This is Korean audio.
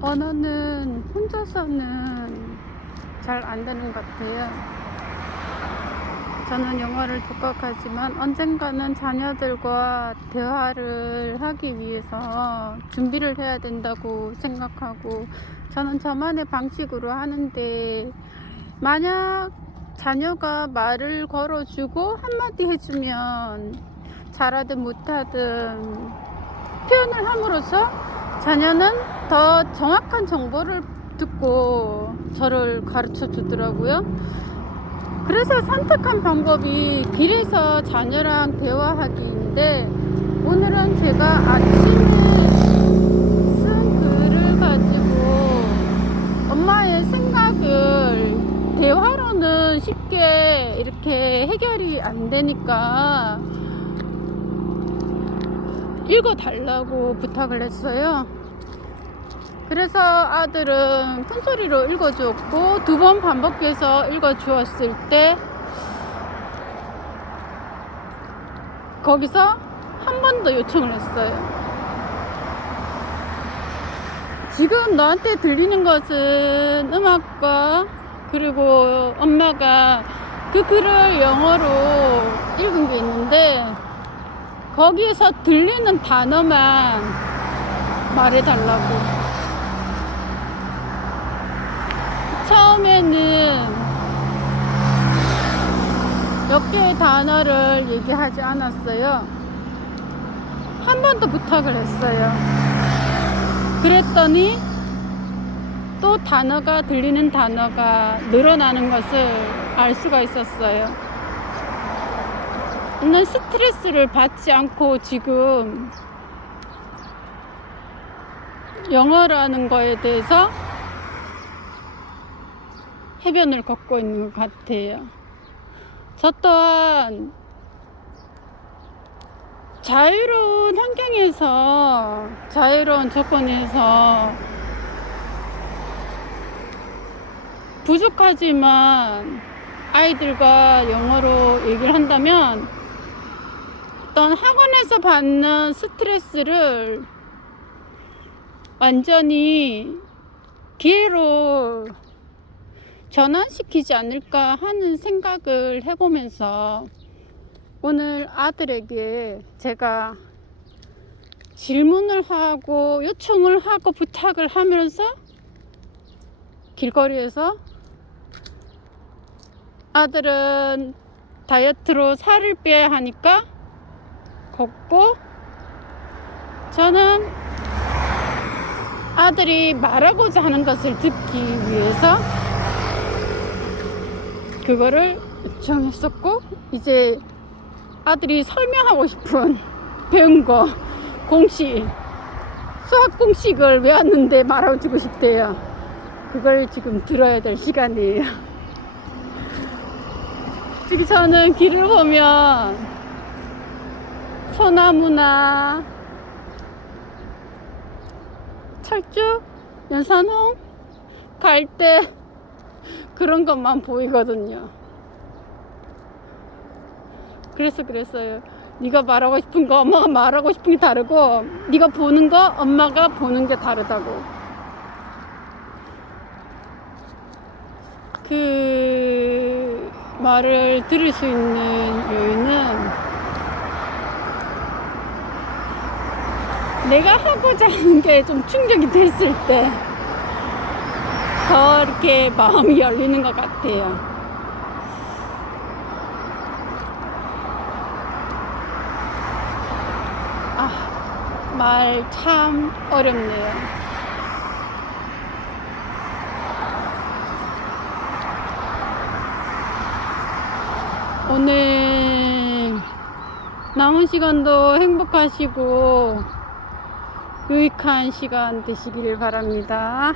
언어는 혼자서는 잘 안 되는 것 같아요. 저는 영어를 독학하지만 언젠가는 자녀들과 대화를 하기 위해서 준비를 해야 된다고 생각하고 저는 저만의 방식으로 하는데 만약 자녀가 말을 걸어주고 한마디 해주면 잘하든 못하든 표현을 함으로써 자녀는 더 정확한 정보를 듣고 저를 가르쳐 주더라고요. 그래서 선택한 방법이 길에서 자녀랑 대화하기인데 오늘은 제가 아침에 쓴 글을 가지고 엄마의 생각을 대화로는 쉽게 이렇게 해결이 안 되니까 읽어달라고 부탁을 했어요. 그래서 아들은 큰 소리로 읽어주었고 두 번 반복해서 읽어주었을 때 거기서 한 번 더 요청을 했어요. 지금 너한테 들리는 것은 음악과 그리고 엄마가 그 글을 영어로 읽은 게 있는데 거기에서 들리는 단어만 말해달라고. 처음에는 몇 개의 단어를 얘기하지 않았어요. 한 번 더 부탁을 했어요. 그랬더니 또 단어가 들리는 단어가 늘어나는 것을 알 수가 있었어요. 저는 스트레스를 받지 않고 지금 영어라는 거에 대해서 해변을 걷고 있는 것 같아요. 저 또한 자유로운 환경에서, 자유로운 조건에서 부족하지만 아이들과 영어로 얘기를 한다면 어떤 학원에서 받는 스트레스를 완전히 기회로 전환시키지 않을까 하는 생각을 해보면서 오늘 아들에게 제가 질문을 하고 요청을 하고 부탁을 하면서 길거리에서 아들은 다이어트로 살을 빼야 하니까 걷고 저는 아들이 말하고자 하는 것을 듣기 위해서 그거를 요청했었고 이제 아들이 설명하고 싶은 배운 거 공식 수학 공식을 외웠는데 말해주고 싶대요. 그걸 지금 들어야 될 시간이에요. 지금 저는 길을 보면 소나무나 철쭉, 연산홍, 갈대 그런 것만 보이거든요. 그래서 그랬어요. 네가 말하고 싶은 거 엄마가 말하고 싶은 게 다르고 네가 보는 거 엄마가 보는 게 다르다고. 그 말을 들을 수 있는 요인은 내가 하고자 하는 게 좀 충족이 됐을 때 더 이렇게 마음이 열리는 것 같아요. 아, 말참 어렵네요. 오늘 남은 시간도 행복하시고 유익한 시간 되시길 바랍니다.